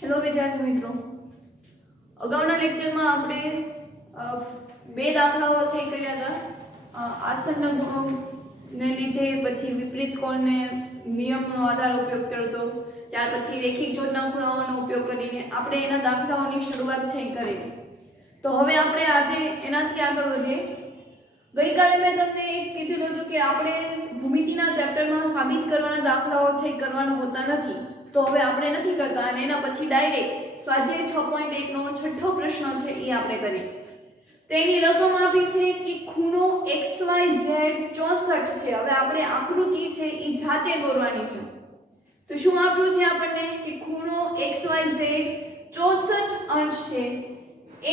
Hello વિદ્યાર્થી મિત્રો, અગાઉના લેક્ચરમાં આપણે બે દાખલાઓ છે એ કર્યા હતા. આસનના ગુણોને લીધે, પછી વિપરીત કોણને નિયમનો આધાર ઉપયોગ કરતો, ત્યાર પછી રેખિક જોડના ખૂણાઓનો ઉપયોગ કરીને આપણે એના દાખલાઓની શરૂઆત છે એ કરી. તો હવે આપણે આજે એનાથી આગળ વધીએ. ગઈકાલે મેં તમને કીધેલું હતું કે આપણે ભૂમિતિના ચેપ્ટરમાં સાબિત કરવાના દાખલાઓ છે એ કરવાના હોતા નથી. તો હવે આપણે નથી કરતા અને એના પછી ડાયરેક્ટ સ્વાધ્યાય 6.1 નો છઠ્ઠો પ્રશ્ન છે એ આપણે કરીએ. તો એની રકમ આપી છે કે ખૂણો XYZ 64 છે. હવે આપણે આકૃતિ છે એ જાતે દોરવાની છે. તો શું આપ્યું છે આપણને કે ખૂણો XYZ 64 અંશ છે.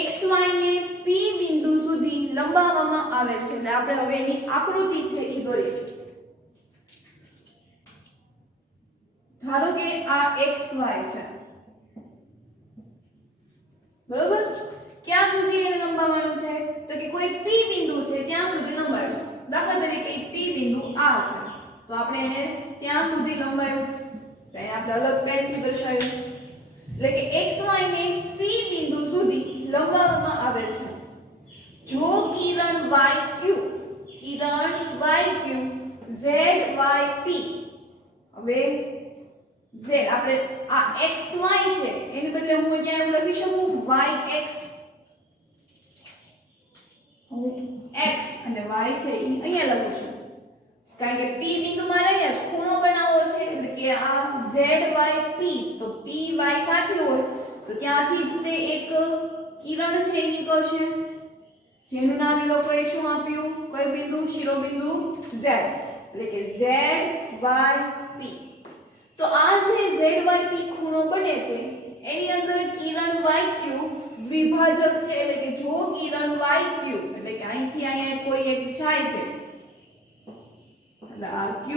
XY ને P બિંદુ સુધી લંબાવવામાં આવે છે. એટલે આપણે હવે એની આકૃતિ છે એ દોરીએ. ધારો કે આ XY છે, બરોબર. ક્યાં સુધી એને લંબાવવાનું છે? તો કે કોઈ P બિંદુ છે ત્યાં સુધી લંબાવ્યું છે. દાખલા તરીકે P બિંદુ આ છે, તો આપણે એને ત્યાં સુધી લંબાવ્યું છે. તો એને આપણે અલગ પેનથી દર્શાવ્યું. એટલે કે XY ને P બિંદુ સુધી લંબાવવામાં આવેલ છે. જો કિરણ YQ ZYP, હવે z આપણે આ xy છે એની બદલે હું ક્યાં એવું લખી શકું yx, હું x અને y છે એ અહીંયા લખું છું કારણ કે p બિંદુમાં રહ્યા છે, ખૂણો બનાવવો છે. એટલે કે આ zyp, તો py સાથે હોય તો ત્યાંથી જ તે એક કિરણ છે એ નીકળશે, જેનું નામ એ લોકોએ શું આપ્યું? કઈ બિંદુ? શિરોબિંદુ z. એટલે કે zyp. તો આ જે ZYP ખૂણો બને છે એની અંદર કિરણ YQ દ્વિભાજક છે. એટલે કે જો કિરણ YQ, એટલે કે અહીંથી અહીંયા કોઈ એક જાય છે, એટલે આ Q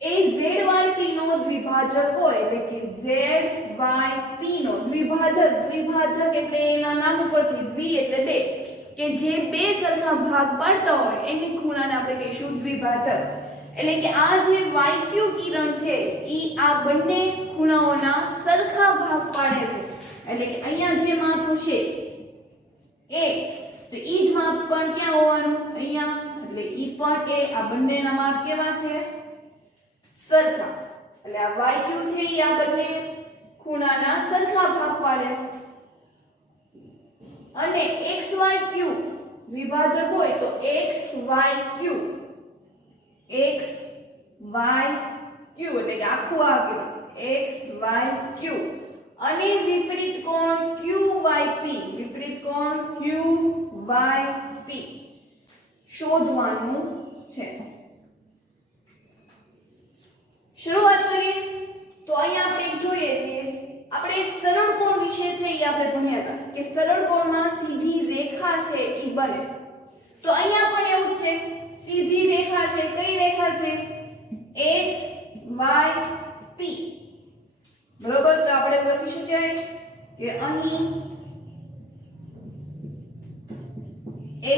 એ ZYP નો દ્વિભાજક હોય. એટલે કે ZYP નો દ્વિભાજક એટલે એના નામ ઉપરથી દ્વિ એટલે બે, કે જે બે સરખા ભાગ પાડતા હોય એની ખૂણાને આપણે કહીશું દ્વિભાજક. એટલે કે આ જે YQ કિરણ છે ઈ આ બંને ખૂણાઓના સરખા ભાગ પાડે છે. એટલે કે અહીંયા જે માપ હશે એ, તો ઈ જ માપ પણ ક્યાં હોવાનું? અહીંયા. એટલે ઈ પણ એ આ બંનેના માપ કેવા છે? સરખા. એટલે આ YQ છે ઈ આ બંને ખૂણાના સરખા ભાગ પાડે છે. અને XYQ વિભાજક હોય તો XYQ એટલે કે આખું આ XYQ. અને વિપરીત કોણ QYP શોધવાનું છે. શરૂઆત કરીએ તો અહીંયા આપણે જોઈએ છીએ, આપણે સરળ કોણ વિશે છે એ આપણે ભણ્યા હતા કે સરળ કોણમાં સીધી રેખા છે એ બને. તો અહીંયા પણ એવું જ છે, સીધી રેખા છે. કઈ રેખા છે? XYP. બરોબર. તો આપણે લખી શકીએ કે અહીં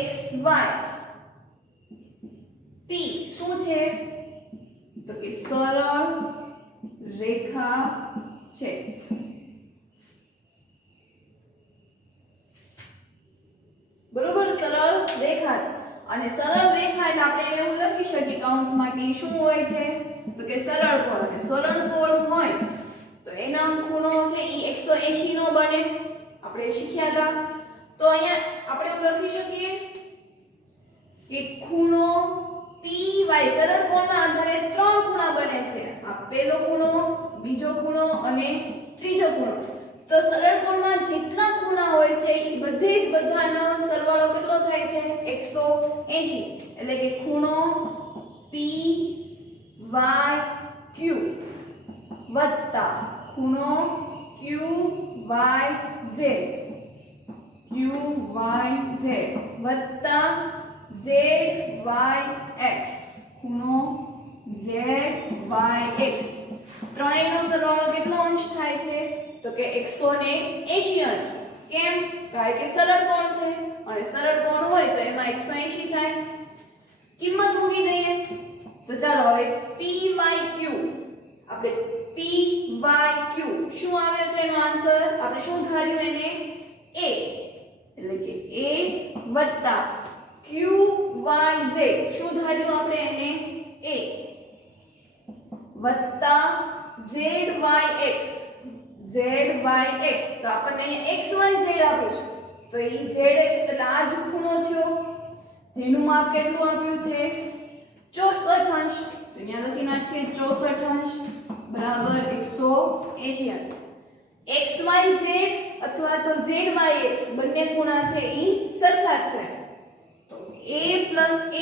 XYP શું છે? તો કે સરળ રેખા છે. બરોબર, સરળ રેખા છે. અને સરળ રેખા એટલે આપણે એવું લખી શકીએ કૌંસમાં કે શું હોય છે? તો કે સરળ કોણ. અને સરળ કોણ હોય તો એના ખૂણો છે એ 180 નો બને, આપણે શીખ્યા હતા. તો અહીંયા આપણે એવું લખી શકીએ કે ખૂણો PY, સરળ કોણના આધારે ત્રણ ખૂણા બને છે. આ પહેલો ખૂણો, બીજો ખૂણો અને ત્રીજો ખૂણો. તો સરળ કોણમાં જેટલા ખૂણા હોય છે એ બધાનો સરવાળો કેટલો થાય છે? 180. એટલે કે ખૂણો PYQ વત્તા ખૂણો QYZ વત્તા ZYX ખૂણો ZYX. ત્રણેયનો સરવાળો કેટલો અંશ થાય છે? તો કે 180 અંશ. કેમ? કારણ કે સરળ કોણ છે અને સરળ કોણ હોય તો એમાં 180 થાય. કિંમત મૂકી દઈએ. તો ચાલો હવે PYQ આપણે પી વાય ક્યુ શું આવે છે એનો આન્સર આપણે શું ધાર્યું એને a એટલે કે a વત્તા ક્યુ વાય ઝેડ શું ધાર્યું આપણે એને a વત્તા ઝેડ વાય એક્સ તો આપણને અહીંયા એક્સ વાય ઝેડ આપ્યું છે તો એ ઝેડ એટલે આ જ ખૂણો થયો જેનું માપ કેટલું આપ્યું છે 64 અંશ તો અહીંયા લખી નાખીએ 64 અંશ બરાબર 180 એક્સ વાય ઝેડ અથવા તો ઝેડ વાય એક્સ બંને ખૂણા છે એ સરખા જ થાય તો a a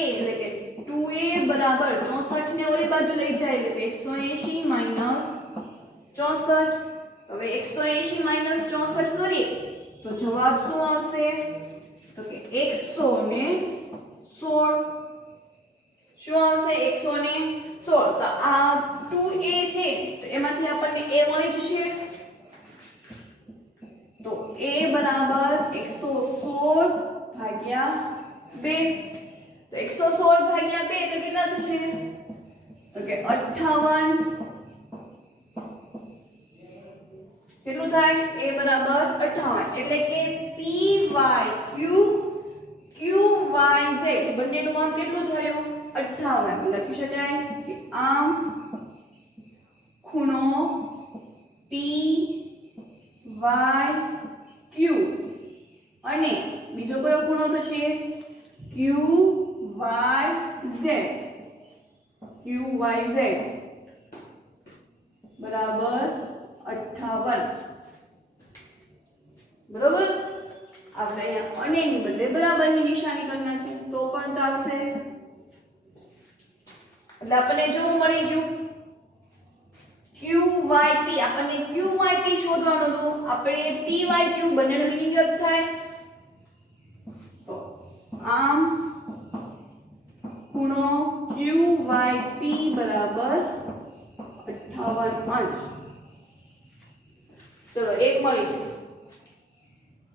એટલે કે 2a બરાબર 64 ને ઓલી બાજુ લઈ જાય એટલે 180 64 હવે 180 64 કરીએ તો જવાબ શું આવશે તો કે 116 શું આવશે 116 તો આ 2a છે તો એમાંથી આપણને a મળી જશે તો a બરાબર 116 ભાગ્યા 2 તો 116 ભાગ્યા 2 એટલે કેટલા થશે તો કે 58 કેટલું થાય a બરાબર 58 એટલે કે py qy z બંનેનું માપ કેટલું થયું 58 લખી શકાય કે આમ ખૂણો py q અને બીજો કયો ખૂણો થશે qyz બરાબર 58 બરોબર આપણે અહીંયા અનેની બદલે બરાબરની નિશાની કરી નાખીએ તો પણ ચાલશે એટલે આપણને જો મળી ગયું QYP આપણને QYP શોધવાનું હતું આપણે PYQ બંનેનો મિનિંગ જ થાય તો આમ ખૂણો QYP બરાબર 58 અંશ ચલો એક મળી ગયું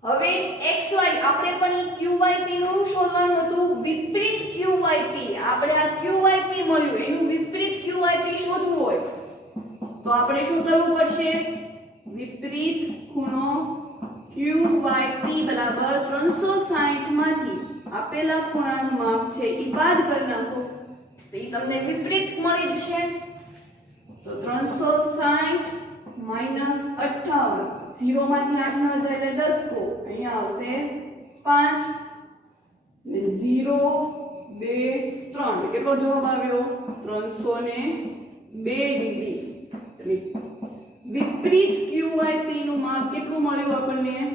હવે XY આપણે પણ QYP નું શોધવાનું હતું વિપરીત QYP આપણે આ QYP મળ્યું એનું વિપરીત QYP શોધવું હોય તો આપણે શું કરવું પડશે વિપરીત ખૂણો QYP બરાબર 360 માંથી આપેલા ખૂણાનું માપ છે એ બાદ કરી નાખો તો એ તમને વિપરીત મળી જશે તો 360 -58 0 માંથી 8 ન જાય એટલે 10 કો અહીંયા આવશે 5 ને 0 2 3 કેટલો જવાબ આવ્યો 302 ડિગ્રી એટલે વિપરીત QYP નું માપ કેટલું મળ્યું આપણને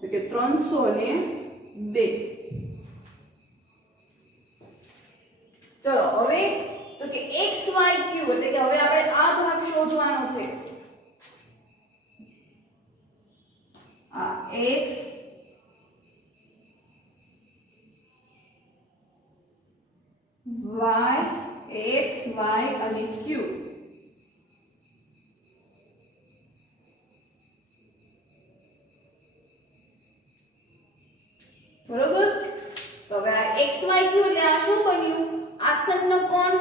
તો કે 302 ચલો હવે તો કે XYQ એટલે કે હવે આપણે આ ભાગ શોધવાનો છે આ x y x y અને q બરોબર તો હવે આ xy q એટલે આ શું બન્યું આસન્ન કોણ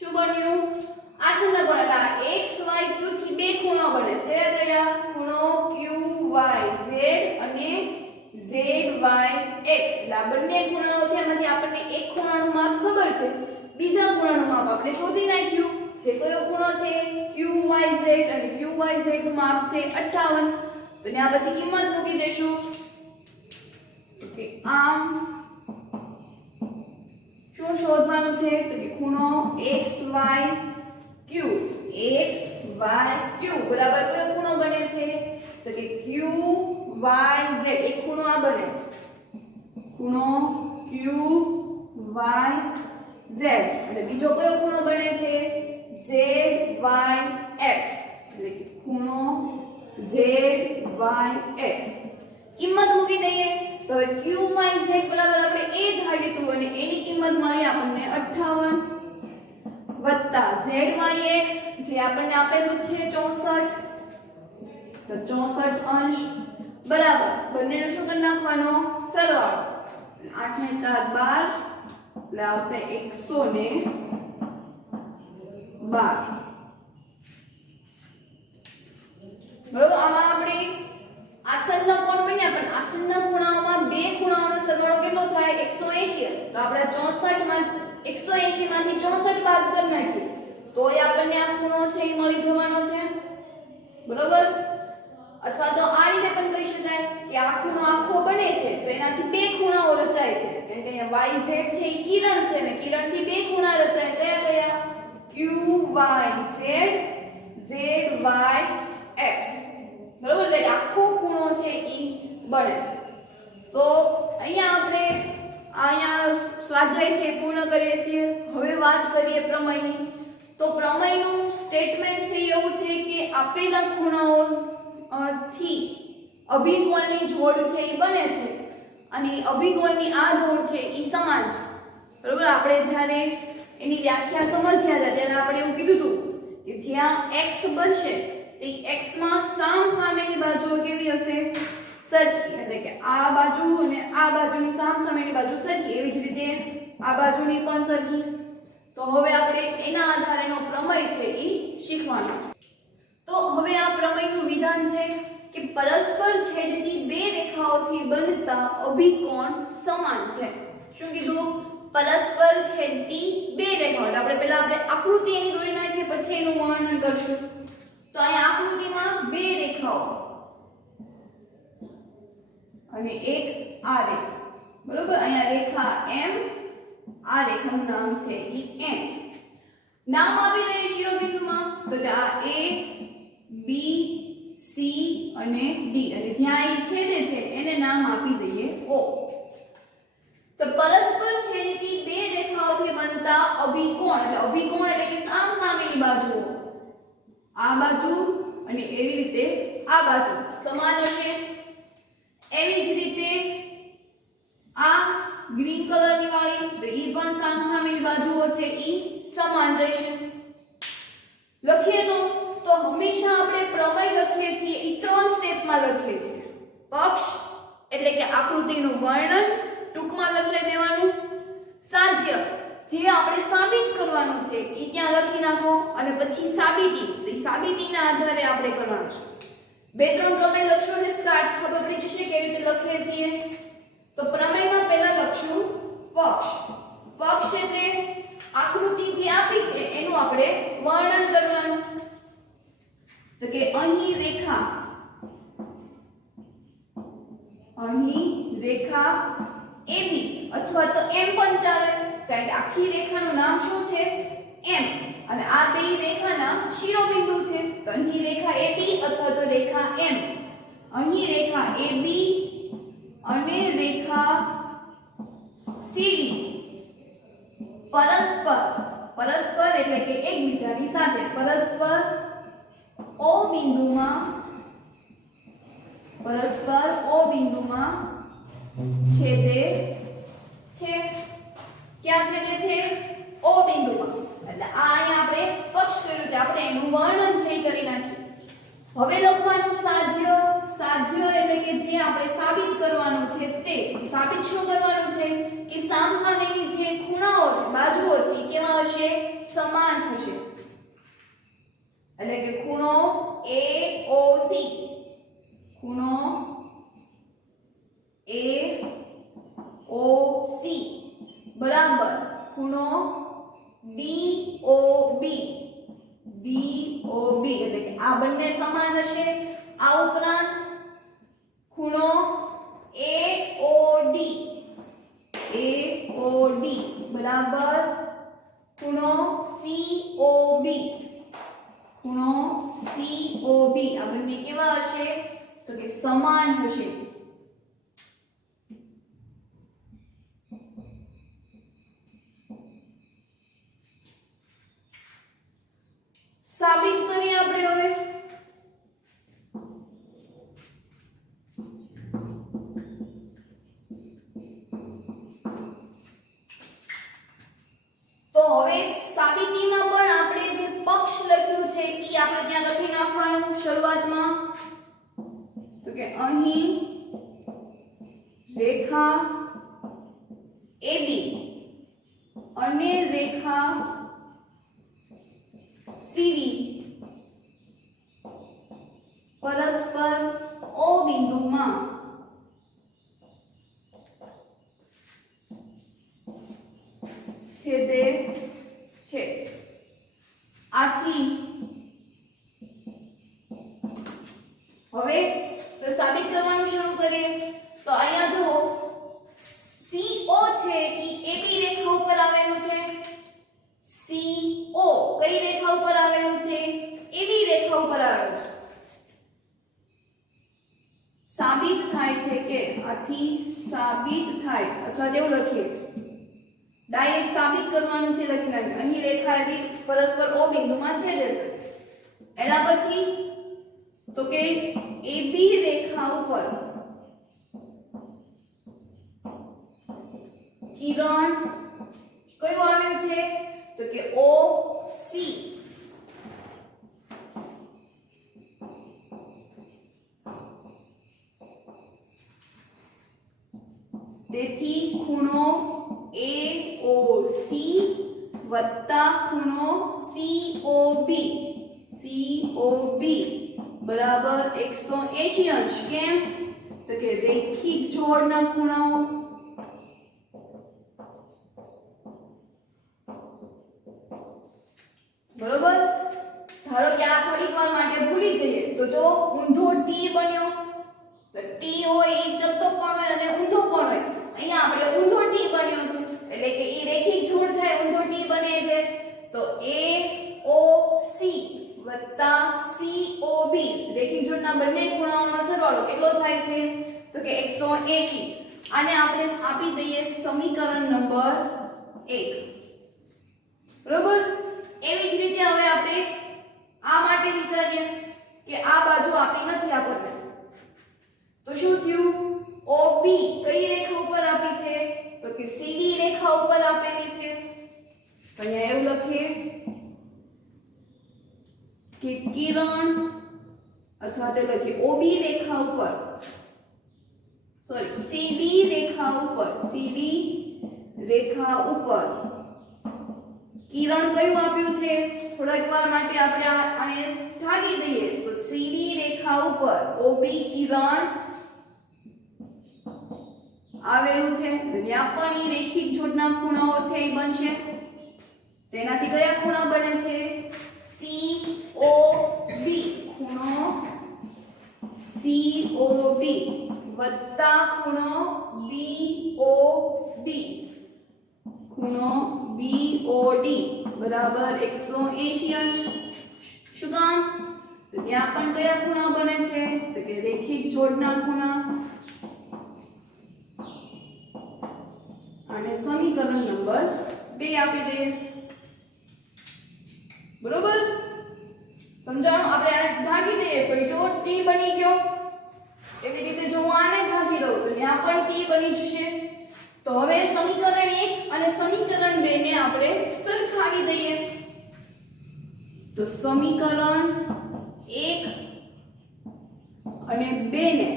શું બન્યું આસન્ન કોણ એટલે આ xy q થી બે ખૂણા બને છે કયા ખૂણો qyz અને zyx એટલે આ બંને ખૂણાઓ છે એમાંથી આપણને એક ખૂણાનું માપ ખબર છે બીજા ખૂણાનું માપ આપણે શોધી નાખ્યું જે કયો ખૂણો છે qyz અને qyz નું માપ છે 58 તો ત્યાં પછી કિંમત મૂકી દેશું કે આમ શું શોધવાનું છે તો કે ખૂણો xyq બરાબર કયો ખૂણો બને છે તો કે qyz એક ખૂણો આ બને છે ખૂણો qyz અને બીજો કયો ખૂણો બને છે zyx એટલે કે ખૂણો zyx કિંમત મૂકી દઈએ તો હવે qyz બરાબર આપણે a ધારી લીધું અને એની કિંમત મળી આપણને 58 વત્તા zyx જે આપણને આપેલું છે 64 તો 64 અંશ બરાબર બંનેનો શું કરી નાખવાનો સરવાળો 8 ને 4 12 એટલે આવશે 112 બરોબર આમાં આપણે આસન્ન કોણ બન્યા પણ આસન્ન ખૂણાઓમાં બે ખૂણાઓનો સરવાળો કેટલો થાય 180 તો આપણે 64 માં 180 માંથી 64 બાદ કરી નાખીએ તોય આપણને આ ખૂણો છે એ મળી જવાનો છે બરોબર અથવા તો આ રીતે પણ કરી શકાય કે આ ખૂણો આખો બને છે તો એનાથી બે ખૂણાઓ રચાય છે કારણ કે અહીંયા YZ છે એ કિરણ છે અને કિરણથી બે ખૂણા રચાય કયા કયા QYZ ZYX બરોબર એટલે આખો ખૂણો છે ઈ બને છે તો અહીંયા આપણે સ્વાધ્યાય છે એ પૂર્ણ કરીએ છીએ હવે વાત કરીએ પ્રમેયની તો પ્રમેયનું સ્ટેટમેન્ટ છે એવું છે કે આપેલા ખૂણાઓ થી અભિકોણની જોડ છે એ બને છે અને અભિકોણની આ જોડ છે એ સમાન છે બરોબર આપણે જ્યારે એની વ્યાખ્યા સમજ્યા હતા ત્યારે આપણે એવું કીધું હતું કે જ્યાં x બનશે તે x માં સામસામેની બાજુઓ કેવી હશે સરખી એટલે કે આ બાજુ અને આ બાજુની સામસામેની બાજુ સરખી એવી જ રીતે આ બાજુની પણ સરખી તો હવે આપણે એના આધારેનો પ્રમેય છે એ શીખવાનો છે તો હવે આ પ્રમેયનું વિધાન છે કે પરસ્પર છેદતી બે રેખાઓથી બનતા અભિકોણ સમાન છે શું કીધું પરસ્પર છેદતી બે રેખાઓ એટલે આપણે આકૃતિ એની દોરી નાખીએ પછી એનું વર્ણન કરશું તો અહીંયા આકૃતિમાં બે રેખાઓ અને એક આ રેખા બરોબર અહીંયા રેખા M આ રેખાનું નામ છે ઈ M નામ આપી દઈએ શિરોબિંદુમાં તો કે આ A B C અને D અને જ્યાં ઈ છેદે છે એને નામ આપી દઈએ O તો પરસ્પર છેદતી બે રેખાઓથી બનતા અભિકોણ એટલે અભિકોણ એટલે કે સામસામેની બાજુઓ આ બાજુ અને એવી રીતે આ બાજુ સમાન હશે એવી જ રીતે આ ગ્રીન કલરની વાળી તો ઈ પણ સામસામેની બાજુઓ છે ઈ સમાન રહેશે લખીએ તો હંમેશા આપણે પ્રમેય લખીએ છીએ ઈ ત્રણ સ્ટેપમાં લખીએ છીએ પક્ષ એટલે કે આકૃતિનું વર્ણન ટૂંકમાં લખાઈ દેવાનું સાધ્ય જે આપણે સાબિત કરવાનું છે એ ત્યાં લખી નાખો અને પછી સાબિતી તો સાબિતીના આધારે આપણે કરવાનું છે બે ત્રણ પ્રમેય લખશો ને સ્ટાર્ટ ખબર પડી જશે કેવી રીતે લખીએ છીએ તો પ્રમેયમાં પહેલા લખશું પક્ષ એટલે આકૃતિ જે આપી છે એનું આપણે વર્ણન કરવાનું તો કે અહીં રેખા AB અથવા તો M પણ ચાલે કારણ કે આખી રેખાનું નામ શું છે M અને આ બે રેખાના શિરોબિંદુ છે તો અહીં રેખા AB અથવા તો રેખા M અહીં રેખા AB અને રેખા CD પરસ્પર એટલે કે એકબીજાની સાથે પરસ્પર O બિંદુમાં છેદે છે ક્યાં છેદે છે O બિંદુમાં એટલે આ અહીંયા આપણે પક્ષ કર્યું કે આપણે એનું વર્ણન છે કરી નાખીએ હવે લખવાનું સાધ્ય એટલે કે જે આપણે સાબિત કરવાનું છે તે સાબિત શું કરવાનું છે કે સામસામેની જે ખૂણાઓ છે બાજુઓ છે એ કેવા હશે સમાન હશે એટલે કે ખૂણો AOC ખૂણો AOC બરાબર ખૂણો DOB એટલે કે આ બંને સમાન હશે આ ઉપરાંત ખૂણો AOD બરાબર ખૂણો COB આ બંને કેવા હશે તો કે સમાન હશે સાબિત કરીએ આપણે હવે તો હવે સાબિતીમાં પણ આપણે જે પક્ષ લખ્યું છે એ આપણે ત્યાં લખી નાખવાનું શરૂઆતમાં તો કે અહીં રેખા AB અને રેખા CD પરસ્પર હવે તો સાબિત કરવાનું શરૂ કરીએ તો અહીંયા જો CO છે ઈ AB રેખા ઉપર આવેલું છે CO કઈ રેખા ઉપર આવેલું છે AB રેખા ઉપર આવેલું છે સાબિત થાય છે કે આથી સાબિત થાય અથવા તેવું લખીએ ડાયરેક્ટ સાબિત કરવાનું છે લખી નાખ્યું અહીં રેખા AB પરસ્પર O બિંદુમાં છેદે છે એના પછી તો કે AB રેખા ઉપર કિરણ કયું આવ્યું છે તો કે OC તેથી ખૂણો AOC વત્તા ખૂણો COB બરાબર 180 અંશ કેમ તો કે રેખિક જોડના ખૂણાઓ બરોબર ધારો કે આ થોડીક વાર માટે ભૂલી જઈએ તો જો ઊંધો T બન્યો તો T હોય એ ચપટો પણ હોય અને ઊંધો પણ હોય અહીંયા આપણે ઊંધો T બન્યો છે એટલે કે એ રેખિક જોડ થાય ઊંધો T બને એટલે તો AOC વત્તા COB રેખિક જોડના બંને ખૂણાઓનો સરવાળો કેટલો થાય છે તો કે 180 આને આપણે આપી દઈએ સમીકરણ નંબર 1 બરોબર એવી જ રીતે હવે આપણે આ માટે વિચારીએ કે આ બાજુ આપી નથી આપણને તો શું થયું OB કઈ રેખા ઉપર આપી છે તો કે CD રેખા ઉપર આપેલી છે તો અહીંયા એવું લખીએ કે કિરણ અથવા તો લખીએ OB રેખા ઉપર CD રેખા ઉપર કિરણ કયું આપ્યું છે થોડીક વાર માટે આપણે આને ઢાંકી દઈએ તો CD રેખા ઉપર OB કિરણ આવેલું છે ત્યાં પણ ઈ રેખિક જોડના ખૂણાઓ છે એ બનશે તેનાથી કયા ખૂણા બને છે COB ખૂણો COB વત્તા ખૂણો BOD ખૂણો BOD બરાબર 180 અંશ શું કામ તો ત્યાં પણ કયા ખૂણા બને છે તો કે રેખિક જોડના ખૂણા અને સમીકરણ નંબર 2 આપી દે બરોબર સમજાણું આપણે આને ભાગી દઈએ તો જો T બની ગયો એવી રીતે જો હું આને ભાગી દઉં તો ત્યાં પણ T બની જશે તો હવે સમીકરણ 1 અને સમીકરણ 2 ને આપણે સરખાવી દઈએ તો સમીકરણ 1 અને 2 ને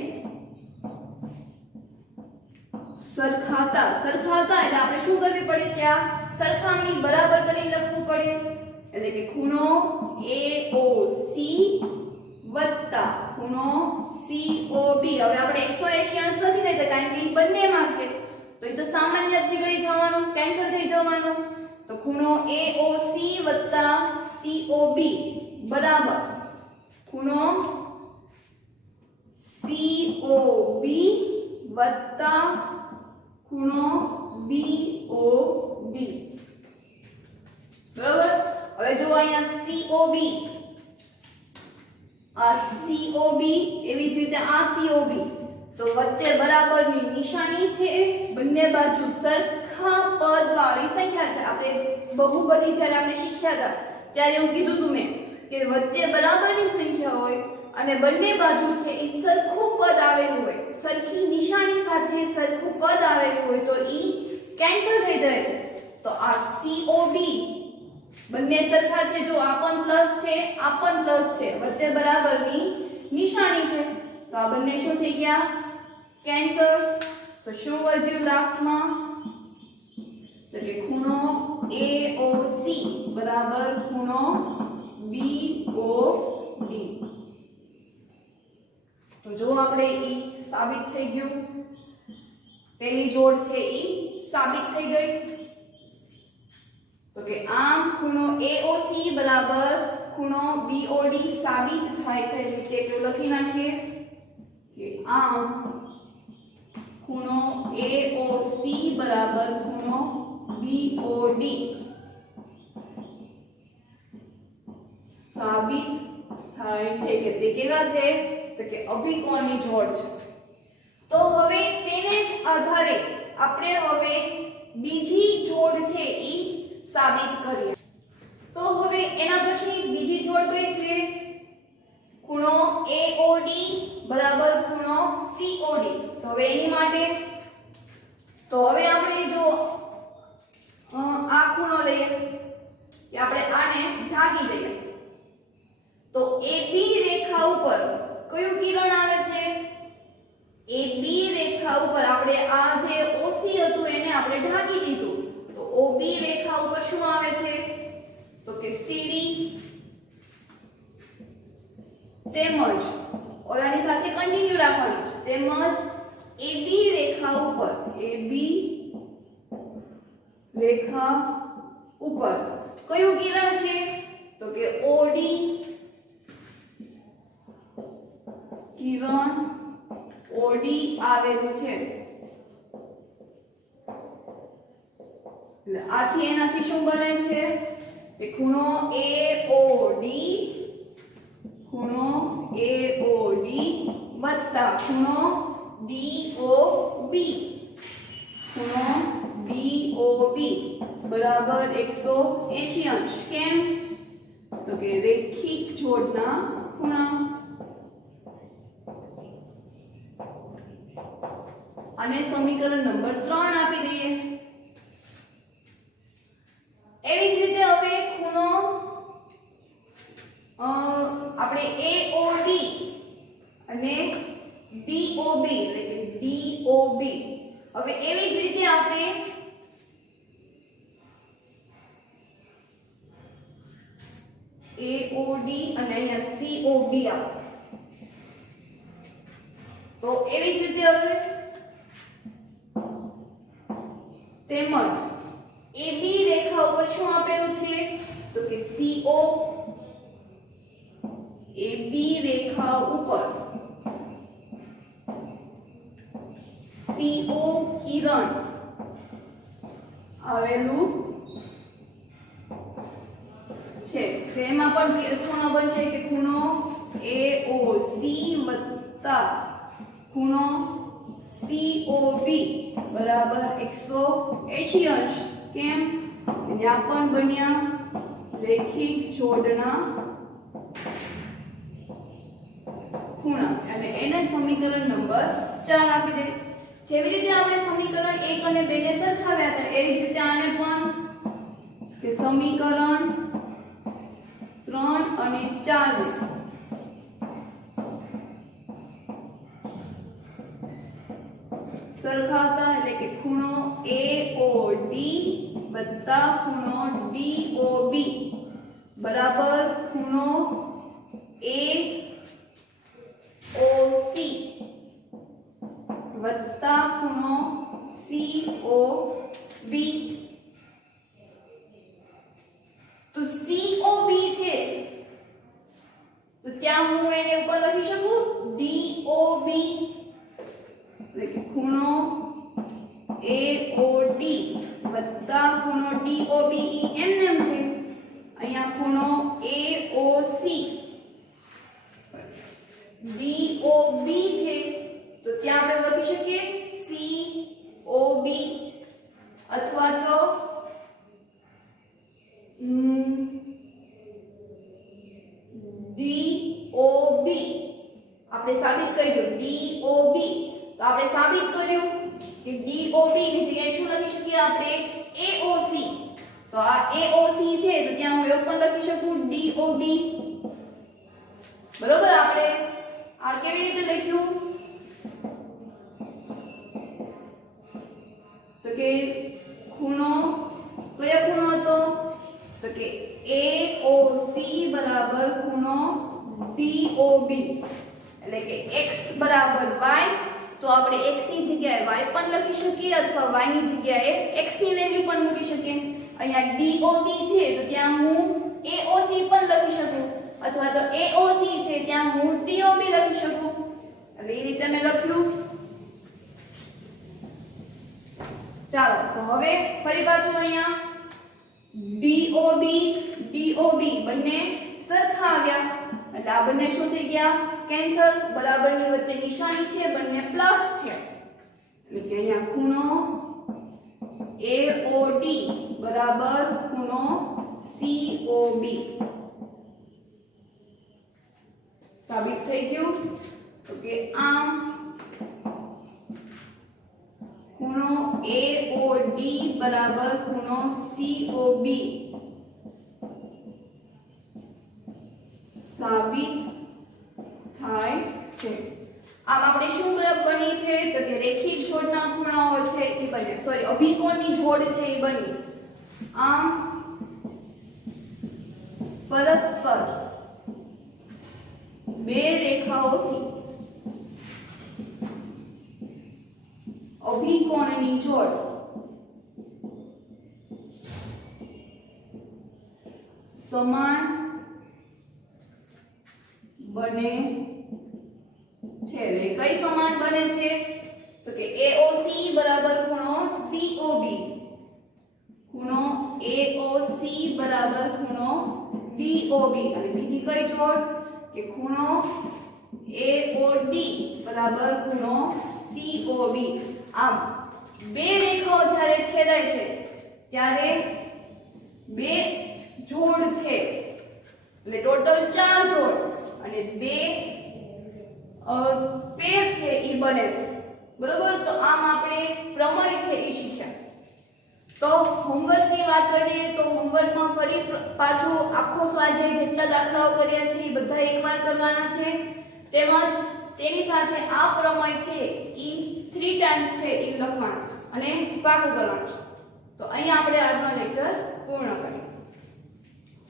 સરખાતા એટલે આપણે શું કરવી પડે ત્યાં સરખામણી બરાબર કરીને લખવું પડે એટલે કે ખૂણો AOC વત્તા ખૂણો COB હવે આપણે 180 અંશ નથી લેતા કારણ કે એ બંનેમાં છે તો એ તો સામાન્ય જ નીકળી જવાનું કેન્સલ થઈ જવાનું તો ખૂણો AOC વત્તા COB બરાબર ખૂણો COB વત્તા ખૂણો BOD બરાબર હવે જો અહીંયા COB આ COB એવી જ રીતે આ COB તો વચ્ચે બરાબરની નિશાની છે બંને બાજુ સરખા પદ વાળી સંખ્યા છે આપણે બહુપદી જ્યારે આપણે શીખ્યા હતા ત્યારે એવું કીધું હતું મેં કે વચ્ચે બરાબરની સંખ્યા હોય અને બંને બાજુ છે એ સરખું પદ આવેલું હોય સરખી નિશાની સાથે સરખું પદ આવેલું હોય તો ઈ કેન્સલ થઈ જાય છે તો આ COB બંને સરખા છે જો આ પણ પ્લસ છે આ પણ પ્લસ છે વચ્ચે બરાબરની નિશાની છે તો આ બંને શું થઈ ગયા કેન્સલ તો શું વધ્યું લાસ્ટમાં તો કે ખૂણો AOC બરાબર ખૂણો BOD તો જો આપણે ઈ સાબિત થઈ ગયું પેલી જોડ છે ઈ સાબિત થઈ ગઈ તો કે આમ ખૂણો AOC બરાબર ખૂણો BOD સાબિત થાય છે. નીચે કેવું લખી નાખીએ કે આમ ખૂણો AOC બરાબર ખૂણો BOD સાબિત થાય છે કે તે કેવા છે તો કે અભિકોણની જોડ છે. તો હવે તેને જ આધારે આપણે હવે બીજી જોડ છે ઈ સાબિત કરીએ. તો હવે એના પછી બીજી જોડ કઈ છે ખૂણો AOD બરાબર ખૂણો COD. તો હવે એની માટે તો હવે આપણે જો આ ખૂણો લઈએ કે આપણે આને ઢાંકી દઈએ તો AB રેખા ઉપર કયું કિરણ આવે છે AB રેખા ઉપર આપણે આ જે OC હતું એને આપણે ઢાંકી દીધું તો OB રેખા ઉપર શું આવે છે તો કે CD તેમજ ઓલાની સાથે કન્ટિન્યુ રાખવાનું છે તેમજ AB રેખા ઉપર AB રેખા ઉપર કયું કિરણ છે તો કે OD કિરણ OD આવેલું છે. એટલે આથી એનાથી શું બને છે કે ખૂણો AOD ખૂણો AOD વત્તા ખૂણો DOB ખૂણો DOB બરાબર 180 અંશ. કેમ તો કે રેખિક જોડના ખૂણા. અને સમીકરણ નંબર 3 આપી દઈએ. એવી જ રીતે હવે ખૂણો આપણે AOD અને DOB એટલે કે DOB હવે એવી જ રીતે આપણે AOD અને અહીંયા COB આવશે. તો એવી જ રીતે હવે તેમજ AB રેખા ઉપર શું આપેલું છે તો કે CO AB રેખા ઉપર CO કિરણ આવેલું છે. તેમાં પણ ખૂણો બનશે કે ખૂણો AOC વત્તા ખૂણો COB બરાબર 180 અંશ. કેમ ત્યાં પણ બન્યા રેખિક જોડના ખૂણા અને એને સમીકરણ નંબર 4 આપી દે. જેવી રીતે આપણે સમીકરણ 1 અને 2 ને સરખાવ્યા હતા એવી જ રીતે આને પણ કે સમીકરણ 3 અને 4 ને સરખાવતા એટલે કે ખૂણો AOD વત્તા ખૂણો DOB બરાબર ખૂણો AOC વત્તા ખૂણો COB. તો COB છે તો ત્યાં હું એને ઉપર લખી શકું DOB એટલે કે ખૂણો AOD વત્તા ખૂણો DOB એમ છે. અહીંયા ખૂણો AOC DOB છે તો ત્યાં આપણે લખી શકીએ COB અથવા તો DOB આપણે સાબિત કર્યું DOB તો આપણે સાબિત કર્યું કે DOB ની જગ્યાએ શું લખી શકીએ આપણે AOC. તો આ AOC છે તો ત્યાં હું એવું પણ લખી શકું DOB. બરોબર. આપણે આ કેવી રીતે લખ્યું તો કે ખૂણો કયો ખૂણો હતો તો કે AOC બરાબર ખૂણો DOB એટલે કે x બરાબર y તો આપણે x ની જગ્યાએ y પણ લખી શકીએ અથવા y ની જગ્યાએ x ની વેલ્યુ પણ મૂકી શકીએ. અહીંયા DOB છે તો ત્યાં હું AOC પણ લખી શકું અથવા તો AOC છે ત્યાં હું TOB લખી શકું એટલે એ રીતે મેં લખ્યું ચાલો તો હવે ફરી પાછું અહીંયા DOB બંને સરખા આવ્યા એટલે આ બંને શું થઈ ગયા કેન્સલ બરાબરની વચ્ચે નિશાની છે બંને પ્લસ છે એટલે કે અહીંયા ખૂણો AOD બરાબર ખૂણો COB સાબિત થઈ ગયું તો કે આમ ખૂણો AOD બરાબર ખૂણો COB સાબિત થાય છે આમ આપણે શું બની છે તો કે રેખિક જોડના ખૂણાઓ છે એ બને સોરી અભિકોણની જોડ છે એ બની આમ પરસ્પર બે રેખાઓથી અભિકોણની જોડ સમાન બને છે એટલે કઈ સમાન બને છે તો કે AOC બરાબર ખૂણો DOB ખૂણો AOC બરાબર ખૂણો DOB અને બીજી કઈ જોડ કે ખૂણો AOD બરાબર ખૂણો COB આમ બે રેખાઓ જ્યારે છેદાય છે ત્યારે બે જોડ છે એટલે ટોટલ 4 જોડ અને બે પેર છે એ બને છે બરોબર તો આમ આપણે પ્રમેય છે એ શીખ્યા તો હોમવર્કની વાત કરીએ તો હોમવર્કમાં ફરી પાછો આખો સ્વાધ્યાય જેટલા દાખલાઓ કર્યા છે એ બધા એકવાર કરવાના છે તેમજ તેની સાથે આ પ્રમેય છે એ 3 ટાઈમ્સ છે એ લખવાનું છે અને પાકું કરવાનું છે તો અહીંયા આપણે આજનો લેક્ચર પૂર્ણ કરીએ